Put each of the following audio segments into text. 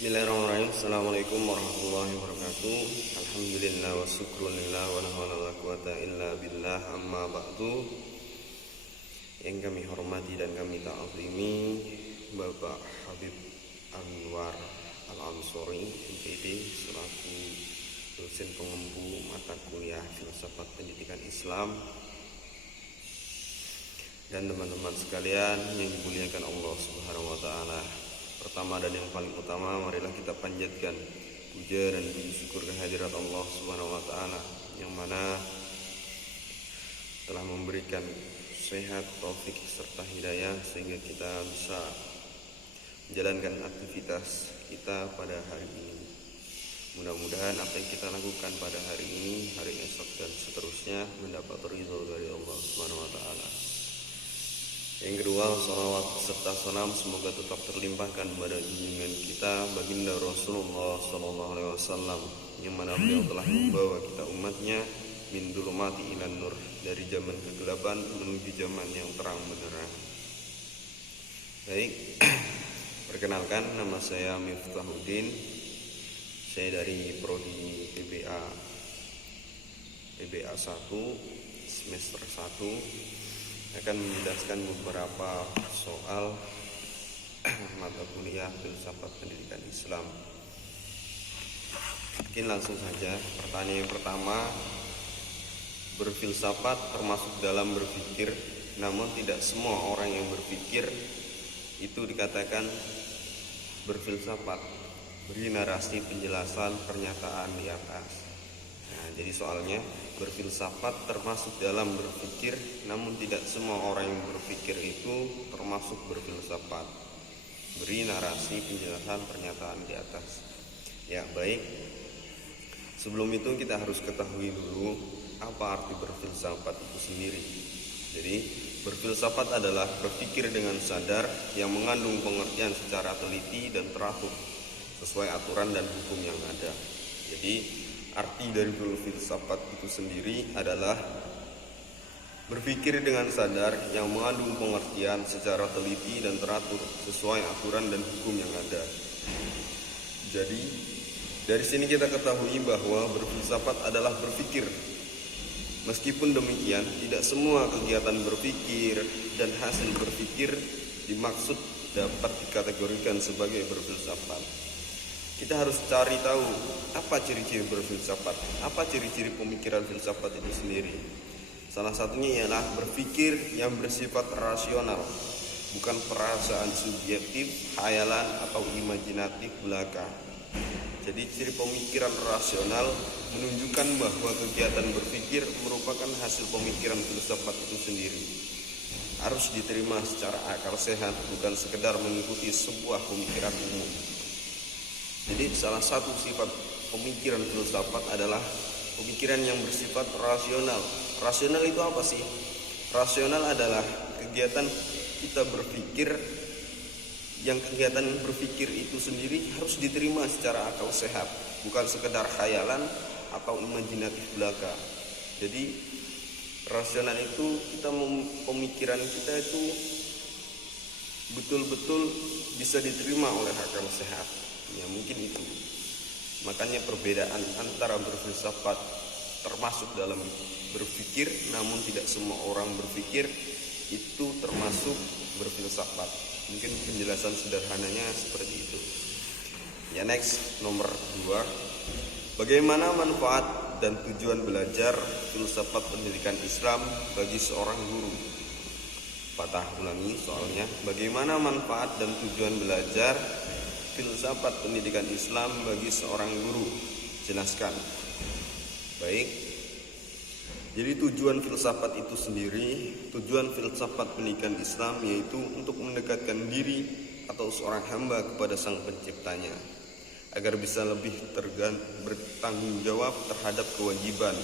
Bismillahirrahmanirrahim. Assalamualaikum warahmatullahi wabarakatuh. Alhamdulillah wa syukrunillah wa la hawla wa la quwata illa billah, amma ba'du. Yang kami hormati dan kami ta'zimi Bapak Habib Anwar Al-Ansori MPD selaku dosen pengembu mata kuliah Filsafat Pendidikan Islam, dan teman-teman sekalian yang dimuliakan Allah Subhanahu wa taala. Pertama dan yang paling utama, marilah kita panjatkan puja dan puji syukur kehadirat Allah Subhanahu wa taala yang mana telah memberikan sehat, taufik serta hidayah sehingga kita bisa menjalankan aktivitas kita pada hari ini. Mudah-mudahan apa yang kita lakukan pada hari ini, hari esok dan seterusnya mendapat ridho dari Allah Subhanahu wa taala. Yang kedua, salawat serta salam semoga tetap terlimpahkan pada junjungan kita baginda Rasulullah Sallallahu Alaihi Wasallam yang mana beliau telah membawa kita umatnya min dhulumati ilan nur, dari zaman kegelapan menuju zaman yang terang benderang. Baik, perkenalkan, nama saya Miftahuddin. Saya dari prodi PBA 1 semester 1 akan menjelaskan beberapa soal mata kuliah Filsafat Pendidikan Islam. Mungkin langsung saja. Pertanyaan yang pertama, berfilsafat termasuk dalam berpikir, namun tidak semua orang yang berpikir itu dikatakan berfilsafat. Beri narasi penjelasan pernyataan di atas. Nah, jadi soalnya, berfilsafat termasuk dalam berpikir, namun tidak semua orang yang berpikir itu termasuk berfilsafat. Beri narasi penjelasan pernyataan di atas. Ya, baik. Sebelum itu kita harus ketahui dulu apa arti berfilsafat itu sendiri. Jadi, berfilsafat adalah berpikir dengan sadar yang mengandung pengertian secara teliti dan teratur sesuai aturan dan hukum yang ada. Jadi, arti dari filsafat itu sendiri adalah berpikir dengan sadar yang mengandung pengertian secara teliti dan teratur sesuai aturan dan hukum yang ada. Jadi, dari sini kita ketahui bahwa berfilsafat adalah berpikir. Meskipun demikian, tidak semua kegiatan berpikir dan hasil berpikir dimaksud dapat dikategorikan sebagai berfilsafat. Kita harus cari tahu apa ciri-ciri berfilsafat, apa ciri-ciri pemikiran filsafat itu sendiri. Salah satunya ialah berpikir yang bersifat rasional, bukan perasaan subjektif, khayalan atau imajinatif belaka. Jadi ciri pemikiran rasional menunjukkan bahwa kegiatan berpikir merupakan hasil pemikiran filsafat itu sendiri. Harus diterima secara akal sehat, bukan sekedar mengikuti sebuah pemikiran umum. Jadi salah satu sifat pemikiran filsafat adalah pemikiran yang bersifat rasional. Rasional itu apa sih? Rasional adalah kegiatan kita berpikir, yang kegiatan berpikir itu sendiri harus diterima secara akal sehat, bukan sekedar khayalan atau imajinatif belaka. Jadi rasional itu pemikiran kita itu betul-betul bisa diterima oleh akal sehat. Ya, mungkin itu. Makanya perbedaan antara berfilsafat termasuk dalam berpikir, namun tidak semua orang berpikir itu termasuk berfilsafat. Mungkin penjelasan sederhananya seperti itu. Ya, next, nomor 2. Bagaimana manfaat dan tujuan belajar filsafat pendidikan Islam bagi seorang guru? Patah ulangi soalnya. Bagaimana manfaat dan tujuan belajar filsafat pendidikan Islam bagi seorang guru? Jelaskan. Baik. Jadi tujuan filsafat itu sendiri, tujuan filsafat pendidikan Islam yaitu untuk mendekatkan diri atau seorang hamba kepada Sang Penciptanya, agar bisa lebih bertanggung jawab terhadap kewajiban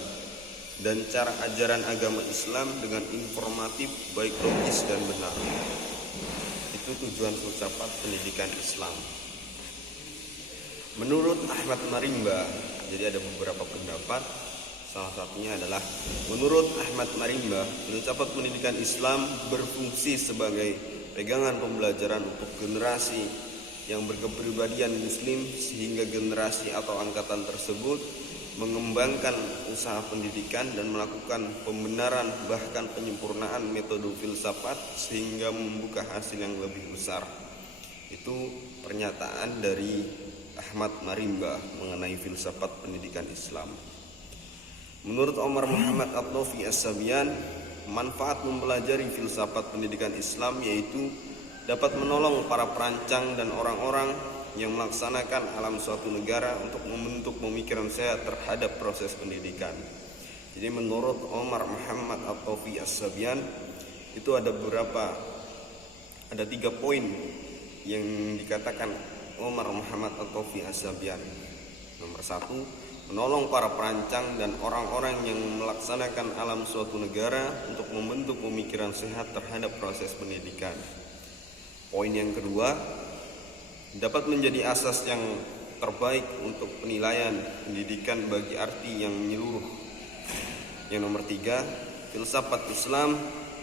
dan cara ajaran agama Islam dengan informatif, baik logis dan benar. Itu tujuan filsafat pendidikan Islam. Menurut Ahmad Marimba, jadi ada beberapa pendapat. Salah satunya adalah menurut Ahmad Marimba, filsafat pendidikan Islam berfungsi sebagai pegangan pembelajaran untuk generasi yang berkepribadian muslim, sehingga generasi atau angkatan tersebut mengembangkan usaha pendidikan dan melakukan pembenaran bahkan penyempurnaan metode filsafat sehingga membuka hasil yang lebih besar. Itu pernyataan dari Ahmad Marimba mengenai filsafat pendidikan Islam. Menurut Omar Muhammad At-Taufik As-Sabyan, manfaat mempelajari filsafat pendidikan Islam yaitu dapat menolong para perancang dan orang-orang yang melaksanakan alam suatu negara untuk membentuk pemikiran sehat terhadap proses pendidikan. Jadi menurut Omar Muhammad At-Taufik As-Sabyan itu ada 3 poin yang dikatakan Omar Muhammad At-Taufik As-Sabyan. Nomor 1, menolong para perancang dan orang-orang yang melaksanakan alam suatu negara untuk membentuk pemikiran sehat terhadap proses pendidikan. Poin yang kedua, dapat menjadi asas yang terbaik untuk penilaian pendidikan bagi arti yang menyeluruh. Yang nomor 3, filsafat Islam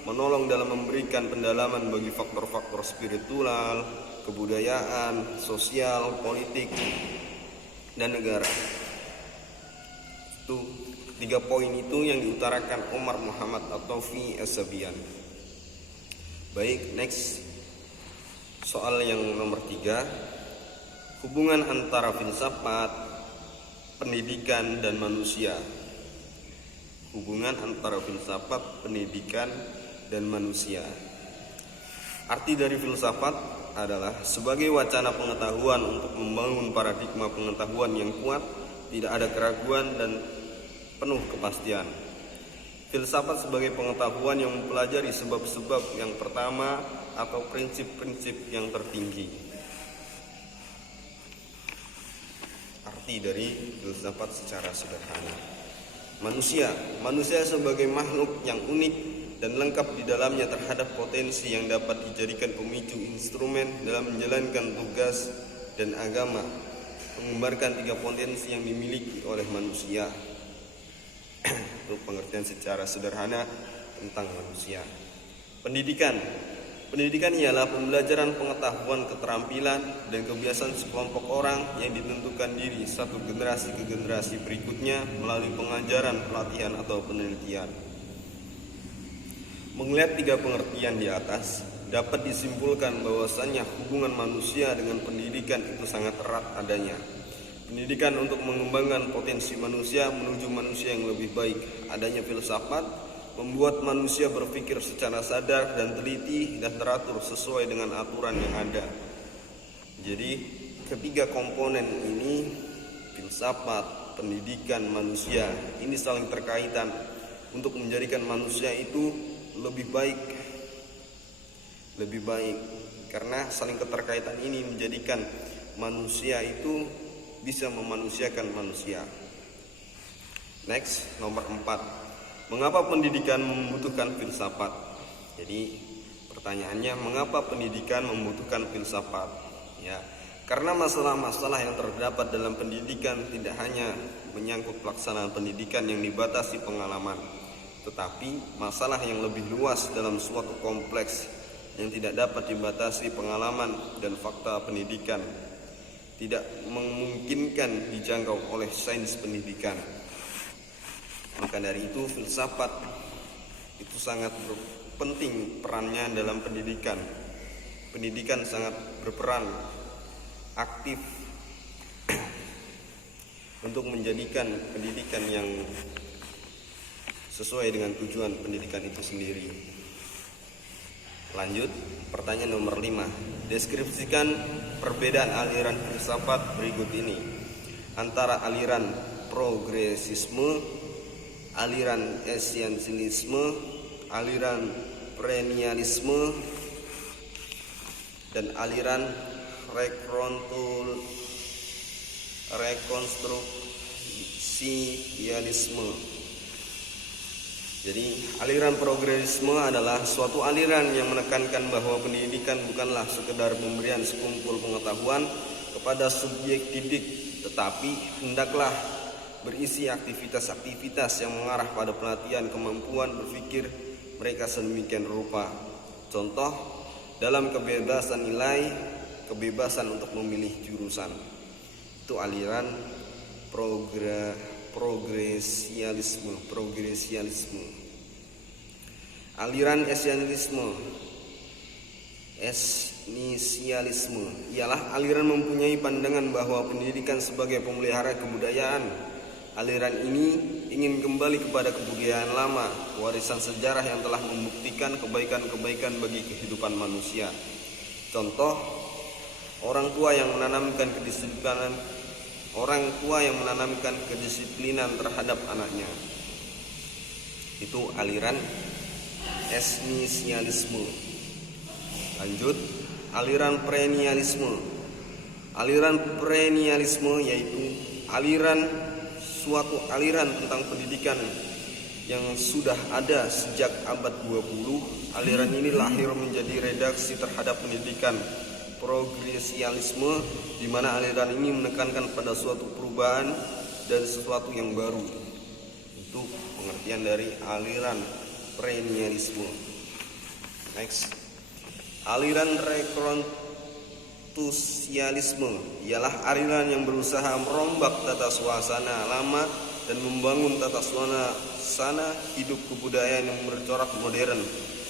menolong dalam memberikan pendalaman bagi faktor-faktor spiritual, kebudayaan, sosial, politik, dan negara. Itu 3 poin itu yang diutarakan Omar Muhammad At-Taufik As-Sabyan. Baik, next. Soal yang nomor 3, hubungan antara filsafat, pendidikan, dan manusia. Hubungan antara filsafat, pendidikan, dan manusia. Arti dari filsafat adalah sebagai wacana pengetahuan untuk membangun paradigma pengetahuan yang kuat, tidak ada keraguan dan penuh kepastian. Filsafat sebagai pengetahuan yang mempelajari sebab-sebab yang pertama atau prinsip-prinsip yang tertinggi. Arti dari filsafat secara sederhana. Manusia sebagai makhluk yang unik dan lengkap di dalamnya terhadap potensi yang dapat dijadikan pemicu instrumen dalam menjalankan tugas dan agama, menggambarkan 3 potensi yang dimiliki oleh manusia. Itu pengertian secara sederhana tentang manusia. Pendidikan ialah pembelajaran pengetahuan, keterampilan, dan kebiasaan sekelompok orang yang ditentukan diri satu generasi ke generasi berikutnya melalui pengajaran, pelatihan, atau penelitian. Melihat 3 pengertian di atas, dapat disimpulkan bahwasannya hubungan manusia dengan pendidikan itu sangat erat adanya. Pendidikan untuk mengembangkan potensi manusia menuju manusia yang lebih baik. Adanya filsafat membuat manusia berpikir secara sadar dan teliti dan teratur sesuai dengan aturan yang ada. Jadi ketiga komponen ini, filsafat, pendidikan, manusia, ini saling terkaitan untuk menjadikan manusia itu lebih baik. Karena saling keterkaitan ini menjadikan manusia itu bisa memanusiakan manusia. Next, nomor 4. Mengapa pendidikan membutuhkan filsafat? Jadi pertanyaannya, mengapa pendidikan membutuhkan filsafat? Ya, karena masalah-masalah yang terdapat dalam pendidikan tidak hanya menyangkut pelaksanaan pendidikan yang dibatasi pengalaman, tetapi masalah yang lebih luas dalam suatu kompleks yang tidak dapat dibatasi pengalaman dan fakta pendidikan, tidak memungkinkan dijangkau oleh sains pendidikan. Maka dari itu filsafat itu sangat penting perannya dalam pendidikan. Pendidikan sangat berperan aktif untuk menjadikan pendidikan yang sesuai dengan tujuan pendidikan itu sendiri. Lanjut, pertanyaan nomor 5. Deskripsikan perbedaan aliran filsafat berikut ini antara aliran progresisme, aliran esensialisme, aliran perennialisme, dan aliran rekonstruksialisme. Jadi aliran progresisme adalah suatu aliran yang menekankan bahwa pendidikan bukanlah sekedar pemberian sekumpul pengetahuan kepada subjek didik, tetapi hendaklah berisi aktivitas-aktivitas yang mengarah pada pelatihan kemampuan berpikir mereka sedemikian rupa. Contoh, dalam kebebasan nilai, kebebasan untuk memilih jurusan. Itu aliran progresialisme. Aliran etnisialisme ialah aliran mempunyai pandangan bahwa pendidikan sebagai pemelihara kebudayaan. Aliran ini ingin kembali kepada kebudayaan lama, warisan sejarah yang telah membuktikan kebaikan-kebaikan bagi kehidupan manusia. Contoh, orang tua yang menanamkan kedisiplinan terhadap anaknya. Itu aliran etnisialisme. Lanjut, aliran perennialisme. Aliran perennialisme yaitu suatu aliran tentang pendidikan yang sudah ada sejak abad 20. Aliran ini lahir menjadi redaksi terhadap pendidikan progresialisme, di mana aliran ini menekankan pada suatu perubahan dan sesuatu yang baru. Itu pengertian dari aliran perennialisme. Next, aliran rekonstruksialisme ialah aliran yang berusaha merombak tata suasana lama dan membangun tata suasana hidup kebudayaan yang bercorak modern.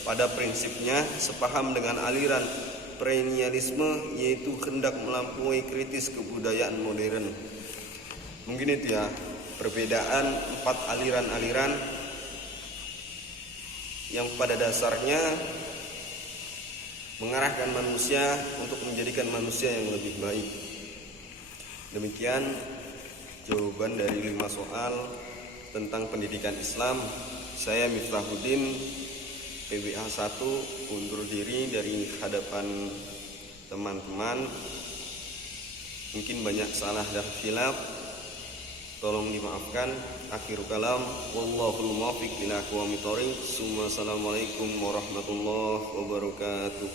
Pada prinsipnya sepaham dengan aliran perennialisme, yaitu hendak melampaui kritis kebudayaan modern. Mungkin itu ya perbedaan 4 aliran-aliran yang pada dasarnya mengarahkan manusia untuk menjadikan manusia yang lebih baik. Demikian jawaban dari 5 soal tentang pendidikan Islam. Saya Miftahuddin, PBA 1, undur diri dari hadapan teman-teman. Mungkin banyak salah dan khilaf, tolong dimaafkan. Akhirul kalam, wallahul muwaffiq ila aqwamit thoriq. Assalamualaikum warahmatullahi wabarakatuh.